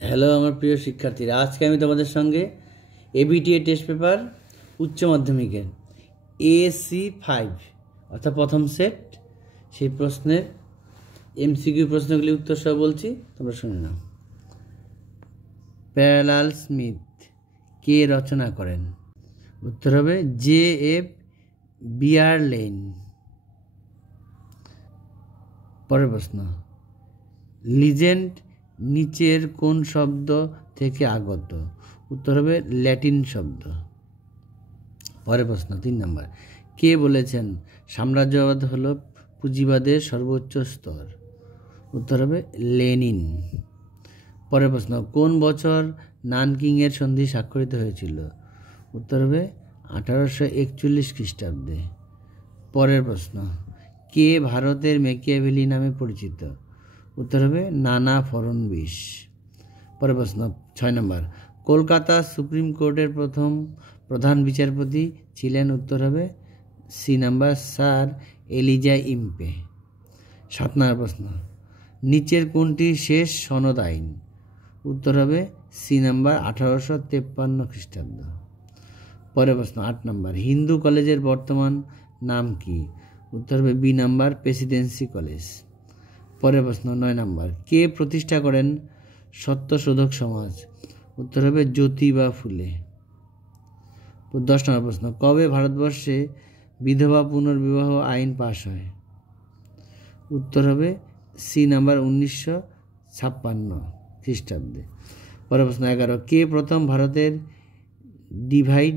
Hello আমার প্রিয় শিক্ষার্থীরা, আজকে আমি তোমাদের সঙ্গে এবিটিএ টেস্ট পেপার উচ্চ মাধ্যমিকের AC5 অর্থাৎ প্রথম সেট সেই প্রশ্নের MCQ প্রশ্নগুলি উত্তর সহ বলছি, তোমরা শুনে নাও। প্যারালাল স্মিথ কে রচনা করেন? উত্তর হবে J.F. বিয়ারলেন। পরের প্রশ্ন, লিজেন্ড নিচের কোন শব্দ থেকে আগত? উত্তর হবে ল্যাটিন শব্দ। পরের প্রশ্ন 3 নম্বর, কে বলেছেন সাম্রাজ্যবাদ হলো পুঁজিবাদের সর্বোচ্চ স্তর? উত্তর হবে লেনিন। পরের প্রশ্ন, কোন বছর নানকিংয়ের সন্ধি স্বাক্ষরিত হয়েছিল? উত্তর হবে 1841 খ্রিস্টাব্দে। পরের প্রশ্ন, কে ভারতের মেকিয়াভেলি নামে পরিচিত? উত্তর হবে নানা ফড়নবিশ। পরের প্রশ্ন 6 নম্বর, কলকাতা সুপ্রিম কোর্টের প্রথম প্রধান বিচারপতি ছিলেন? উত্তর হবে C number sir Elijah Impey. 7 নম্বর প্রশ্ন, নিচের কোনটি শেষ সনদ আইন? উত্তর হবে সি নাম্বার 1853 খ্রিস্টাব্দ। পরের প্রশ্ন 8 নম্বর, হিন্দু কলেজের বর্তমান নাম কি? উত্তর হবে বি নাম্বার প্রেসিডেন্সি কলেজ। পরের প্রশ্ন 9 নম্বর, কে প্রতিষ্ঠা করেন সত্যশোধক সমাজ? উত্তর হবে জ্যোতিবা ফুলে। 10 নম্বর প্রশ্ন, কবে ভারতবর্ষে বিধবা পুনর্বিবাহ আইন পাশ হয়? উত্তর হবে সি নাম্বার 1956 খ্রিস্টাব্দে। পরের প্রশ্ন 11, কে প্রথম ভারতের ডিভাইড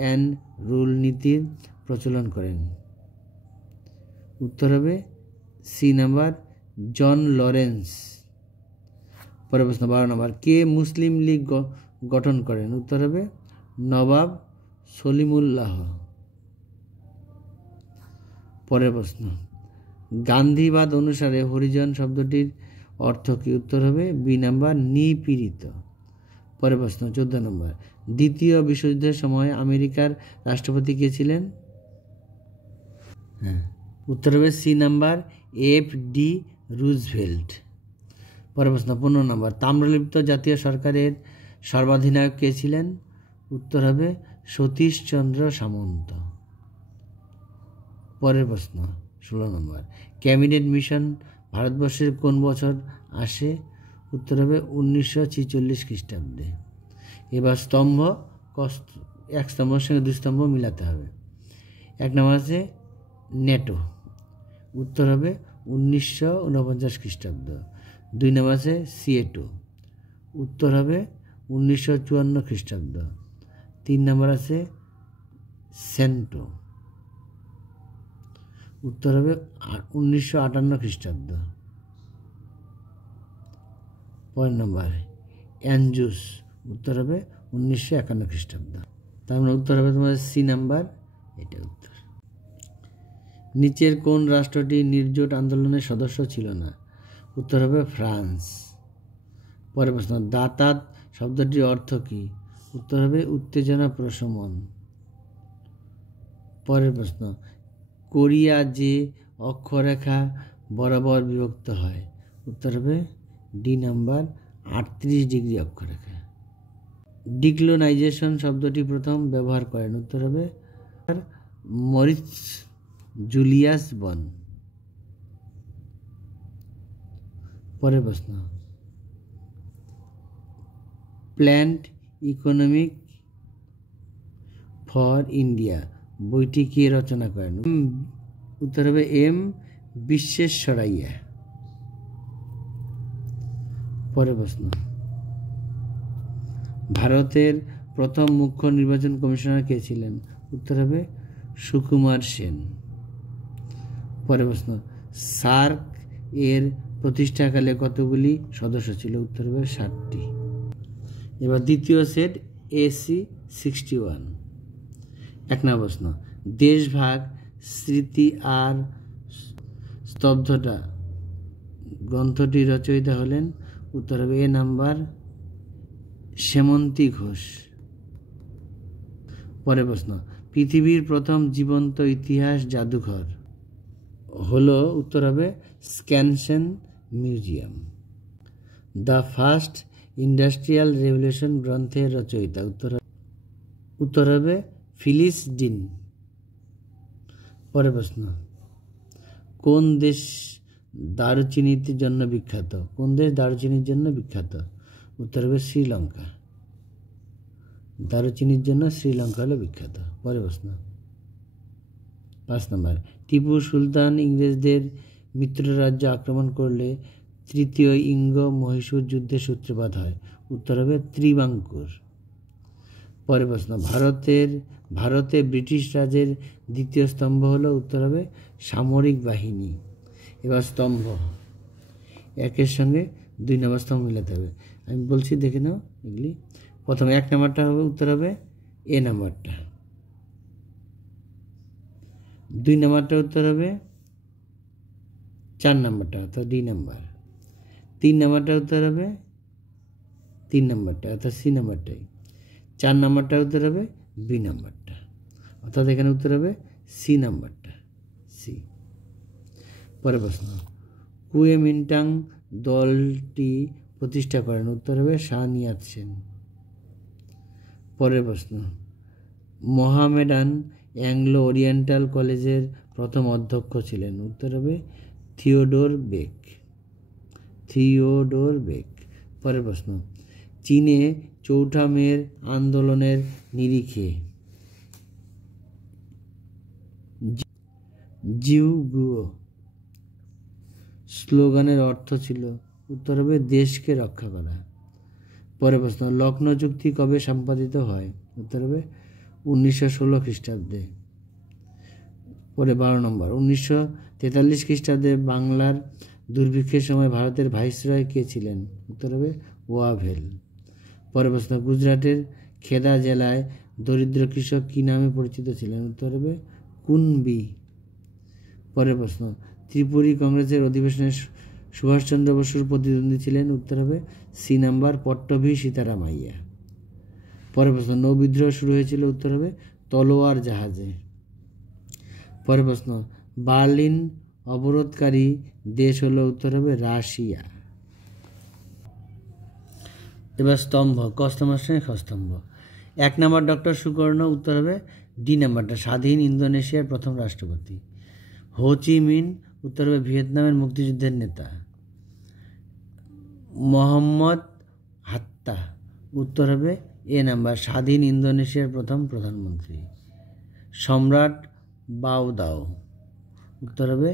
অ্যান্ড রুল নীতির প্রচলন করেন? উত্তর হবে সি নাম্বার জন লরেন্স। পরের প্রশ্ন 12 নম্বর, কে মুসলিম লীগ গঠন করেন? উত্তর হবে নবাব সলিমুল্লাহ। পরের প্রশ্ন, গান্ধীবাদ অনুসারে হরিজন শব্দটির অর্থ কি? উত্তর হবে বি নাম্বার নিপীড়িত। পরের প্রশ্ন 14 নম্বর, দ্বিতীয় বিশ্বযুদ্ধের সময় আমেরিকার রাষ্ট্রপতি কে ছিলেন? উত্তর হবে সি নাম্বার FD রুজভেল্ট। পরের প্রশ্ন 15 নম্বর, তাম্রলিপ্ত জাতীয় সরকারের সর্বাধিনায়ক কে ছিলেন? উত্তর হবে সতীশচন্দ্র সামন্ত। পরের প্রশ্ন 16 নম্বর, ক্যাবিনেট মিশন ভারতবর্ষের কোন বছর আসে? উত্তর হবে 1946 খ্রিস্টাব্দে। এবার স্তম্ভ, এক স্তম্ভের সঙ্গে 2 স্তম্ভ মিলাতে হবে। 1 নম্বর আছে নেটো, উত্তর হবে 1949 খ্রিস্টাব্দ। 2 নম্বর আছে সিয়েটো, উত্তর হবে 1954 খ্রিস্টাব্দ। 3 নম্বর আছে সেন্টো, উত্তর হবে 1958 খ্রিস্টাব্দ। 5 নম্বর অ্যাঞ্জুস, উত্তর হবে 1951 খ্রিস্টাব্দ। তার মানে উত্তর হবে তোমার সি নাম্বার, এটা উত্তর। নিচের কোন রাষ্ট্রটি নির্জোট আন্দোলনের সদস্য ছিল না? উত্তর হবে ফ্রান্স। পরের প্রশ্ন, দাতাত শব্দটির অর্থ কি? উত্তর হবে উত্তেজনা প্রশমন। পরের প্রশ্ন, কোরিয়া যে অক্ষরেখা বরাবর বিভক্ত হয়? উত্তর হবে ডি নাম্বার 38 ডিগ্রি অক্ষরেখা। ডিক্লোনাইজেশন শব্দটি প্রথম ব্যবহার করেন? উত্তর হবে মরিস জুলিয়াস বন। পরের প্রশ্ন, প্ল্যান্ড ইকোনমিক ফর ইন্ডিয়া বইটি কে রচনা করেন? উত্তর হবে M বিশ্বেশ্বরাইয়া। পরের প্রশ্ন, ভারতের প্রথম মুখ্য নির্বাচন কমিশনার কে ছিলেন? উত্তর হবে সুকুমার সেন। পরের প্রশ্ন, সার্ক এর প্রতিষ্ঠাকালে কতগুলি সদস্য ছিল? উত্তর হবে 60টি। এবার দ্বিতীয় সেট AC61। 1 নম্বর প্রশ্ন, দেশভাগ স্মৃতি আর স্তব্ধতা গ্রন্থটি রচয়িতা হলেন? উত্তর হবে এ নাম্বার শ্যামন্তী ঘোষ। পরের প্রশ্ন, পৃথিবীর প্রথম জীবন্ত ইতিহাস জাদুঘর হলো? উত্তর হবে Skansen museum. The first industrial revolution গ্রন্থের রচয়িতা? উত্তর হবে ফিলিস ডিন। পরের প্রশ্ন, কোন দেশ দারুচিনির জন্য বিখ্যাত? কোন দেশ দারুচিনির জন্য বিখ্যাত? উত্তর হবে শ্রীলঙ্কা। দারুচিনির জন্য শ্রীলঙ্কা হলো বিখ্যাত। পরের প্রশ্ন 5 নম্বর, টিপু সুলতান ইংরেজদের মিত্র রাজ্য আক্রমণ করলে তৃতীয় ইঙ্গ মহীশূর যুদ্ধের সূত্রপাত হয়? উত্তর হবে ত্রিবাঙ্কুর। পরের প্রশ্ন, ভারতে ব্রিটিশ রাজের দ্বিতীয় স্তম্ভ হলো? উত্তর হবে সামরিক বাহিনী। এবার স্তম্ভ একের সঙ্গে 2 নম্বর স্তম্ভ মিলাতে হবে। আমি বলছি, দেখে নাও এগুলি। প্রথম 1 নম্বরটা হবে, উত্তর হবে এ নাম্বারটা। 2 নম্বরটা উত্তর হবে 4 নম্বরটা অর্থাৎ ডি নাম্বার। 3 নম্বরটা উত্তর হবে 3 নম্বরটা অর্থাৎ সি নাম্বারটাই। 4 নম্বরটা উত্তর হবে বি নাম্বারটা অর্থাৎ এখানে উত্তর হবে সি নাম্বারটা, সি। পরের প্রশ্ন, কুওমিন্টাং দলটি প্রতিষ্ঠা করেন? উত্তর হবে শাহ নিয়াত সেন। পরের প্রশ্ন, মোহামেডান অ্যাংলো ওরিয়েন্টাল কলেজের প্রথম অধ্যক্ষ ছিলেন? উত্তর হবে থিওডোর বেক। পরের প্রশ্ন, চীনে চৌঠা মের আন্দোলনের নিরিখে জিউ গুয়ো স্লোগানের অর্থ ছিল? উত্তর হবে দেশকে রক্ষা করা। পরের প্রশ্ন, লখনৌ চুক্তি কবে সম্পাদিত হয়? উত্তর হবে 1916 খ্রিস্টাব্দে। পরে 12 নম্বর, 1943 খ্রিস্টাব্দে বাংলার দুর্ভিক্ষের সময় ভারতের ভাইসরয় কে ছিলেন? উত্তর হবে ওয়াভেল। পরের প্রশ্ন, গুজরাটের খেদা জেলায় দরিদ্র কৃষক কী নামে পরিচিত ছিলেন? উত্তর হবে কুনবি। পরের প্রশ্ন, ত্রিপুরী কংগ্রেসের অধিবেশনে সুভাষচন্দ্র বসুর প্রতিদ্বন্দ্বী ছিলেন? উত্তর হবে সি নাম্বার পট্টভি সীতারামাইয়া। পরের প্রশ্ন, নৌবিদ্রোহ শুরু হয়েছিল? উত্তর হবে তলোয়ার জাহাজে। পরের প্রশ্ন, বার্লিন অবরোধকারী দেশ হলো? উত্তর হবে রাশিয়া। এবার স্তম্ভ, ক স্তম্ভের সঙ্গে খ স্তম্ভ। 1 নম্বর ডক্টর সুকর্ণ, উত্তর হবে ডি নাম্বারটা, স্বাধীন ইন্দোনেশিয়ার প্রথম রাষ্ট্রপতি। হো চি মিন, উত্তর হবে ভিয়েতনামের মুক্তিযুদ্ধের নেতা। মোহাম্মদ হাত্তা, উত্তর হবে এ নাম্বার, স্বাধীন ইন্দোনেশিয়ার প্রথম প্রধানমন্ত্রী। সম্রাট বাওদাও, উত্তর হবে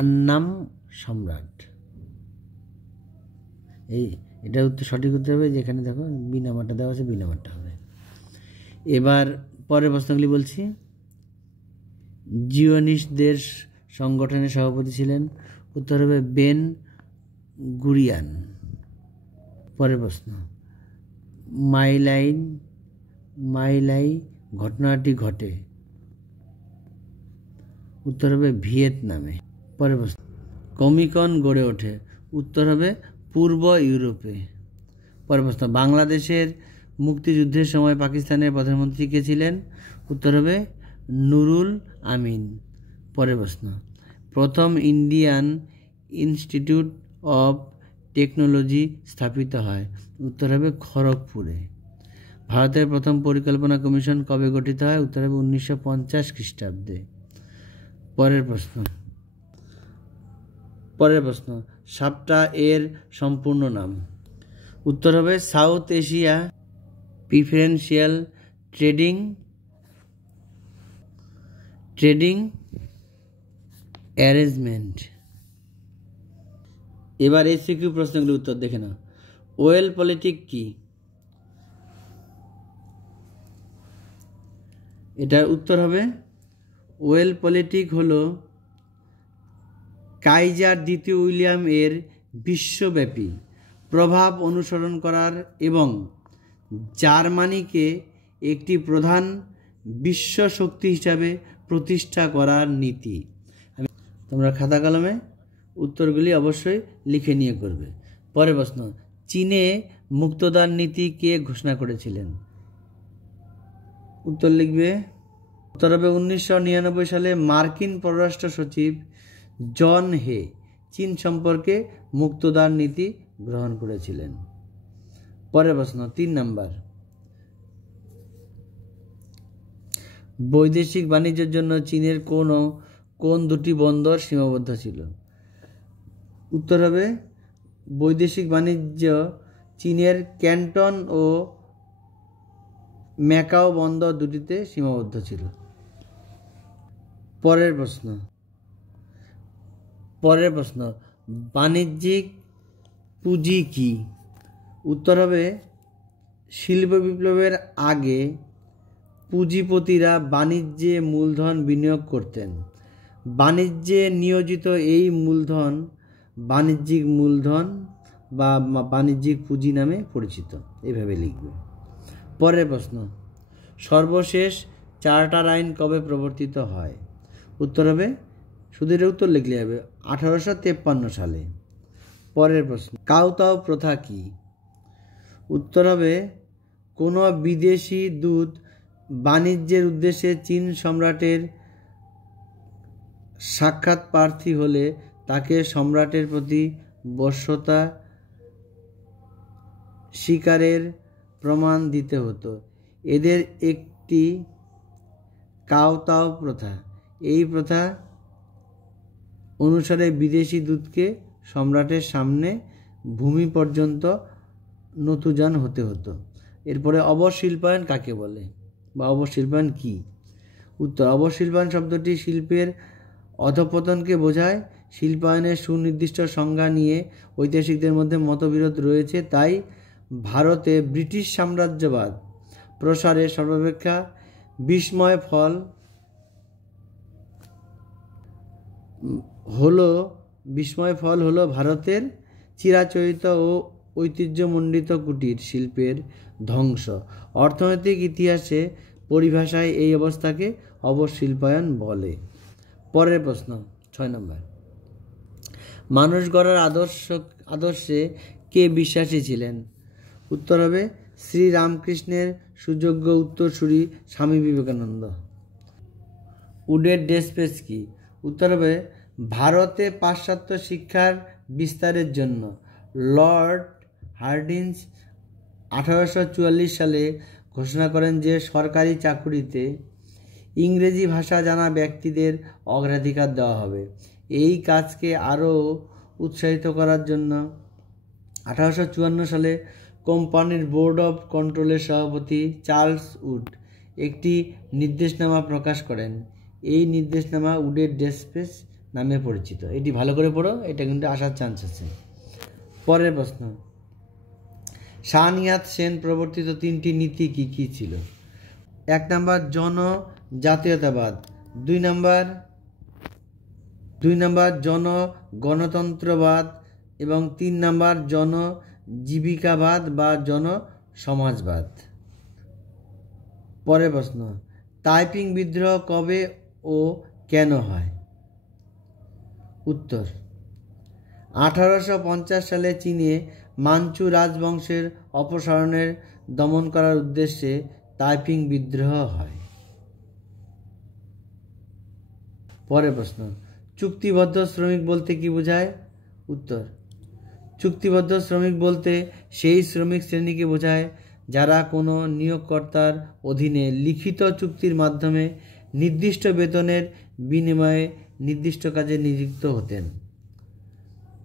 আন্নাম সম্রাট। এটা উত্তর সঠিক উত্তর হবে, যেখানে দেখো বি নাম্বারটা দেওয়া আছে, বি নাম্বারটা হবে। এবার পরের প্রশ্নগুলি বলছি। জিওনিস্টদের সংগঠনের সভাপতি ছিলেন? উত্তর হবে বেন গুরিয়ান। পরের প্রশ্ন, মাইলাই ঘটনাটি ঘটে? উত্তর হবে ভিয়েতনামে। পরের প্রশ্ন, কমিকন গড়ে ওঠে? উত্তর হবে পূর্ব ইউরোপে। পরের প্রশ্ন, বাংলাদেশের মুক্তিযুদ্ধের সময় পাকিস্তানের প্রধানমন্ত্রী কে ছিলেন? উত্তর হবে নুরুল আমিন। পরের প্রশ্ন, প্রথম ইন্ডিয়ান ইনস্টিটিউট অফ টেকনোলজি স্থাপিত হয়? উত্তর হবে খড়গপুরে। ভারতের প্রথম পরিকল্পনা কমিশন কবে গঠিত হয়? উত্তর হবে 1950 খ্রিস্টাব্দে। পরের প্রশ্ন, সাপটা এর সম্পূর্ণ নাম? উত্তর হবে south Asia preferential trading arrangement. এবার এসিকিউ প্রশ্নগুলির উত্তর দেখে নাও। ওয়েল পলিটিক কি? এটার উত্তর হবে ওয়েল পলিটিক হলো কাইজার দ্বিতীয় উইলিয়াম এর বিশ্বব্যাপী প্রভাব অনুসরণ করার এবং জার্মানিকে একটি প্রধান বিশ্ব শক্তি হিসাবে প্রতিষ্ঠা করার নীতি। তোমরা খাতা কলমে উত্তরগুলি অবশ্যই লিখে নিয়ে করবে। পরের প্রশ্ন, চীনে মুক্তদান নীতি কে ঘোষণা করেছিলেন? উত্তর লিখবে, উত্তর হবে 1999 সালে মার্কিন পররাষ্ট্র সচিব জন হে চীন সম্পর্কে মুক্তদান নীতি গ্রহণ করেছিলেন। পরের প্রশ্ন 3 নাম্বার, বৈদেশিক বাণিজ্যের জন্য চীনের কোন দুটি বন্দর সীমাবদ্ধ ছিল? উত্তর হবে বৈদেশিক বাণিজ্য চীনের ক্যান্টন ও ম্যাকাও বন্দর দুটিতে সীমাবদ্ধ ছিল। পরের প্রশ্ন বাণিজ্যিক পুঁজি কি? উত্তর হবে শিল্প বিপ্লবের আগে পুঁজিপতিরা বাণিজ্যে মূলধন বিনিয়োগ করতেন। বাণিজ্যে নিয়োজিত এই মূলধন বাণিজ্যিক মূলধন বা বাণিজ্যিক পুঁজি নামে পরিচিত। এভাবে লিখবে। পরের প্রশ্ন, সর্বশেষ চার্টার আইন কবে প্রবর্তিত হয়? উত্তর হবে, শুধু এর উত্তর লিখলে হবে 1853 সালে। পরের প্রশ্ন, কাউতাও প্রথা কি? উত্তর হবে কোনো বিদেশি দূত বাণিজ্যের উদ্দেশ্যে চীন সম্রাটের সাক্ষাৎ প্রার্থী হলে তাকে সম্রাটের প্রতি বশ্যতা স্বীকারের প্রমাণ দিতে হতো। এদের একটি কাওতাও প্রথা। এই প্রথা অনুসারে বিদেশি দূতকে সম্রাটের সামনে ভূমি পর্যন্ত নতুজান হতে হতো। এরপরে অবশিল্পায়ন কাকে বলে বা অবশিল্পায়ন কি? উত্তর, অবশিল্পায়ন শব্দটি শিল্পের অধঃপতনকে বোঝায়। শিল্পায়নের সুনির্দিষ্ট সংজ্ঞা নিয়ে ঐতিহাসিকদের মধ্যে মতবিরোধ রয়েছে। তাই ভারতে ব্রিটিশ সাম্রাজ্যবাদ প্রসারে সর্বাপেক্ষা বিস্ময় ফল হলো ভারতের চিরাচরিত ও ঐতিহ্যমণ্ডিত কুটির শিল্পের ধ্বংস। অর্থনৈতিক ইতিহাসে পরিভাষায় এই অবস্থাকে অবশিল্পায়ন বলে। পরের প্রশ্ন 6 নম্বর, মানুষ গড়ার আদর্শে কে বিশ্বাসী ছিলেন? উত্তর হবে শ্রীরামকৃষ্ণের সুযোগ্য উত্তরসূরি স্বামী বিবেকানন্দ। উডের ডেসপেস কি? উত্তর হবে ভারতে পাশ্চাত্য শিক্ষার বিস্তারের জন্য লর্ড হার্ডিঞ্জ 1844 সালে ঘোষণা করেন যে সরকারি চাকুরিতে ইংরেজি ভাষা জানা ব্যক্তিদের অগ্রাধিকার দেওয়া হবে। এই কাজকে আরও উৎসাহিত করার জন্য 1854 সালে কোম্পানির বোর্ড অফ কন্ট্রোলের সভাপতি চার্লস উড একটি নির্দেশনামা প্রকাশ করেন। এই নির্দেশনামা উডের ডেসপেস নামে পরিচিত। এটি ভালো করে পড়ো, এটা কিন্তু আসার চান্স আছে। পরের প্রশ্ন, শাহনিয়াত সেন প্রবর্তিত 3টি নীতি কি কি ছিল? 1 নম্বর জনজাতীয়তাবাদ, 2 নম্বর জনগণতন্ত্রবাদ এবং 3 নম্বর জনজীবিকাবাদ বা জনসমাজবাদ। পরের প্রশ্ন, তাইপিং বিদ্রোহ কবে ও কেন হয়? উত্তর, 1850 সালে চীনে মাঞ্চু রাজবংশের অপসারণের দমন করার উদ্দেশ্যে তাইপিং বিদ্রোহ হয়। পরের প্রশ্ন, চুক্তিবদ্ধ শ্রমিক বলতে কি বোঝায়? উত্তর, চুক্তিবদ্ধ শ্রমিক বলতে সেই শ্রমিক শ্রেণীকে বোঝায় যারা কোনো নিয়োগকর্তার অধীনে লিখিত চুক্তির মাধ্যমে নির্দিষ্ট বেতনের বিনিময়ে নির্দিষ্ট কাজে নিযুক্ত হতেন।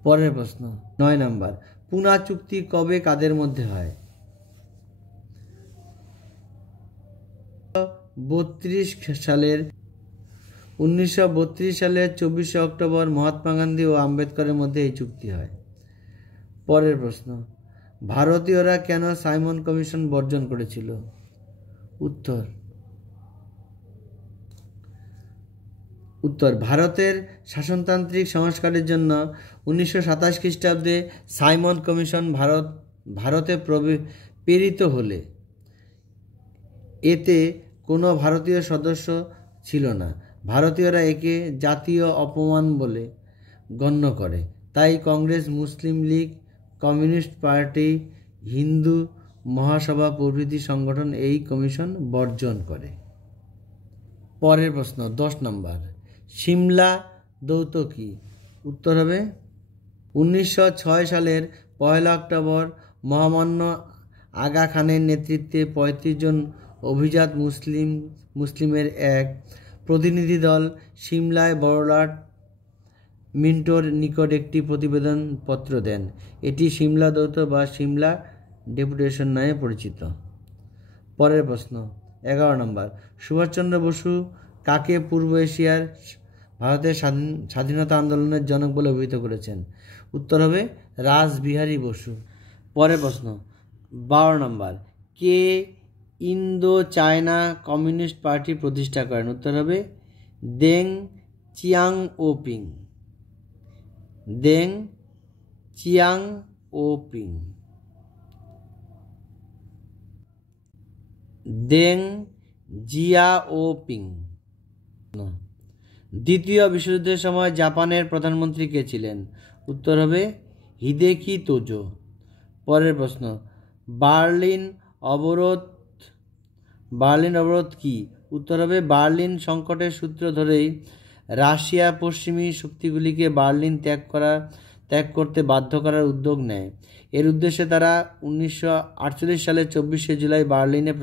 পরের প্রশ্ন 9 নম্বর, পুনা চুক্তি কবে কাদের মধ্যে হয়? 1932 সালের 24 অক্টোবর মহাত্মা গান্ধী ও আম্বেদকরের মধ্যে এই চুক্তি হয়। পরের প্রশ্ন, ভারতীয়রা কেন সাইমন কমিশন বর্জন করেছিল? উত্তর, ভারতের শাসনতান্ত্রিক সংস্কারের জন্য 1927 খ্রিস্টাব্দে সাইমন কমিশন ভারতে প্রেরিত হলে এতে কোনো ভারতীয় সদস্য ছিল না। ভারতীয়রা একে জাতীয় অপমান বলে গণ্য করে। তাই কংগ্রেস, মুসলিম লীগ, কমিউনিস্ট পার্টি, হিন্দু মহাসভা প্রভৃতি সংগঠন এই কমিশন বর্জন করে। পরের প্রশ্ন 10 নম্বর, সিমলা দৌত্য কি? উত্তর হবে 1906 সালের 1 অক্টোবর মহামান্য আগা খানের নেতৃত্বে 35 জন অভিজাত মুসলিমের এক প্রতিনিধি দল সিমলায় বড়লাট মিন্টোর নিকট একটি প্রতিবেদন পত্র দেন। এটি সিমলা দৌত বা সিমলা ডেপুটেশন নামে পরিচিত। পরের প্রশ্ন 11 নম্বর, সুভাষচন্দ্র বসু কাকে পূর্ব এশিয়ার ভারতের স্বাধীনতা আন্দোলনের জনক বলে অভিহিত করেছেন? উত্তর হবে রাসবিহারী বসু। পরের প্রশ্ন 12 নম্বর, কে ইন্দো চায়না কমিউনিস্ট পার্টি প্রতিষ্ঠা করেন? উত্তর হবে দেং চিয়াংওপিং। দেং চিয়াংওপিং। Deng Xiaoping. দ্বিতীয় বিশ্বযুদ্ধের সময় জাপানের প্রধানমন্ত্রী কে ছিলেন? উত্তর হবে হিদেকি তোজো। পরের প্রশ্ন, বার্লিন অবরোধ কি? উত্তর হবে বার্লিন সংকটের সূত্র ধরেই রাশিয়া পশ্চিমী শক্তিগুলিকে বার্লিন ত্যাগ করতে বাধ্য করার উদ্যোগ নেয়। এর উদ্দেশ্যে তারা 1948 সালের 24শে জুলাই বার্লিনে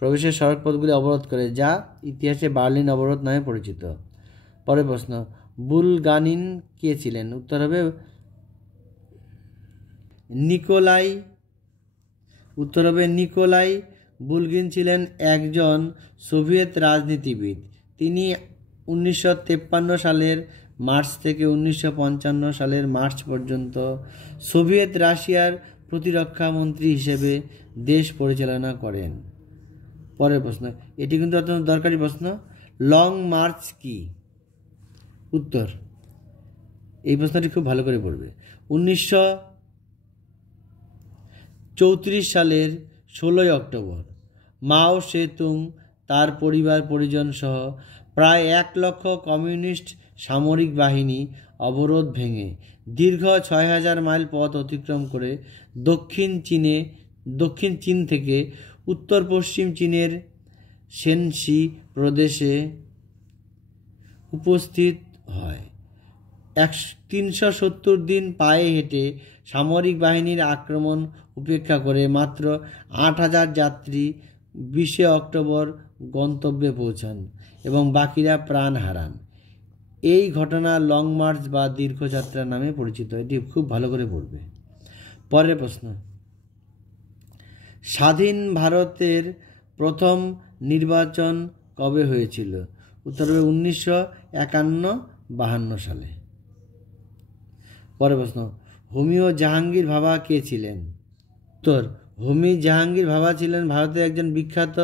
প্রবেশের সড়কপথগুলি অবরোধ করে, যা ইতিহাসে বার্লিন অবরোধ নামে পরিচিত। পরের প্রশ্ন, বুলগানিন কে ছিলেন? উত্তর হবে নিকোলাই বুলগিন ছিলেন একজন সোভিয়েত রাজনীতিবিদ। তিনি 1953 সালের মার্চ থেকে 1955 সালের মার্চ পর্যন্ত সোভিয়েত রাশিয়ার প্রতিরক্ষা মন্ত্রী হিসেবে দেশ পরিচালনা করেন। পরের প্রশ্ন, এটি কিন্তু অত্যন্ত দরকারি প্রশ্ন, লং মার্চ কি? উত্তর, এই প্রশ্নটি খুব ভালো করে পড়বে। 1934 সালের 16 অক্টোবর মাও সেতুং তার পরিবার পরিজন সহ প্রায় 1 লক্ষ কমিউনিস্ট সামরিক বাহিনী অবরোধ ভেঙে দীর্ঘ 6000 মাইল পথ অতিক্রম করে দক্ষিণ চীন থেকে উত্তর পশ্চিম চীনের শেনসি প্রদেশে উপস্থিত হয়। 370 দিন পায়ে হেঁটে সামরিক বাহিনীর আক্রমণ উপেক্ষা করে মাত্র 8000 যাত্রী 20 অক্টোবর গন্তব্যে পৌঁছান এবং বাকিরা প্রাণ হারান। এই ঘটনা লং মার্চ বা দীর্ঘযাত্রা নামে পরিচিত। এটি খুব ভালো করে পড়বে। পরের প্রশ্ন, স্বাধীন ভারতের প্রথম নির্বাচন কবে হয়েছিল? উত্তর হবে 1951-52 সালে। পরের প্রশ্ন, হোমি জাহাঙ্গীর ভাভা কে ছিলেন? উত্তর, হোমি জাহাঙ্গীর ভাভা ছিলেন ভারতের একজন বিখ্যাত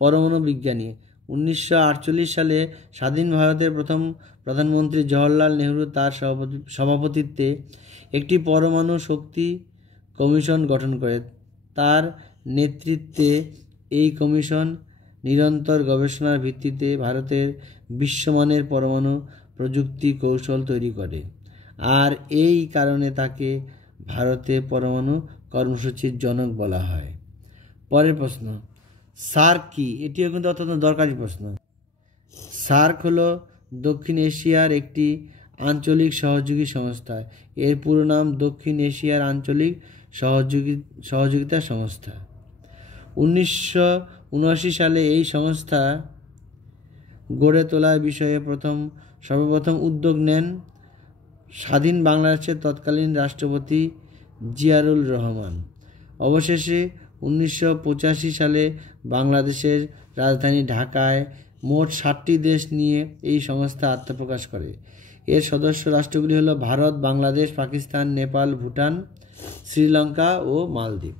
পরমাণু বিজ্ঞানী। 1948 সালে স্বাধীন ভারতের প্রথম প্রধানমন্ত্রী জওহরলাল নেহরু তার সভাপতিত্বে একটি পরমাণু শক্তি কমিশন গঠন করে। তার নেতৃত্বে এই কমিশন নিরন্তর গবেষণার ভিত্তিতে ভারতের বিশ্বমানের পরমাণু প্রযুক্তি কৌশল তৈরি করে, আর এই কারণে তাকে ভারতে পরমাণু কর্মসূচির জনক বলা হয়। পরের প্রশ্ন, সার্ক কি? এটিও কিন্তু অত্যন্ত দরকারি প্রশ্ন। সার্ক হলো দক্ষিণ এশিয়ার একটি আঞ্চলিক সহযোগী সংস্থা। এর পুরো নাম দক্ষিণ এশিয়ার আঞ্চলিক সহযোগিতা সংস্থা। 1979 সালে এই সংস্থা গড়ে তোলার বিষয়ে সর্বপ্রথম উদ্যোগ নেন স্বাধীন বাংলাদেশের তৎকালীন রাষ্ট্রপতি জিয়াউর রহমান। অবশেষে 1985 সালে বাংলাদেশের রাজধানী ঢাকায় মোট 60টি দেশ নিয়ে এই সংস্থা আত্মপ্রকাশ করে। এর সদস্য রাষ্ট্রগুলি হল ভারত, বাংলাদেশ, পাকিস্তান, নেপাল, ভুটান, শ্রীলঙ্কা ও মালদ্বীপ।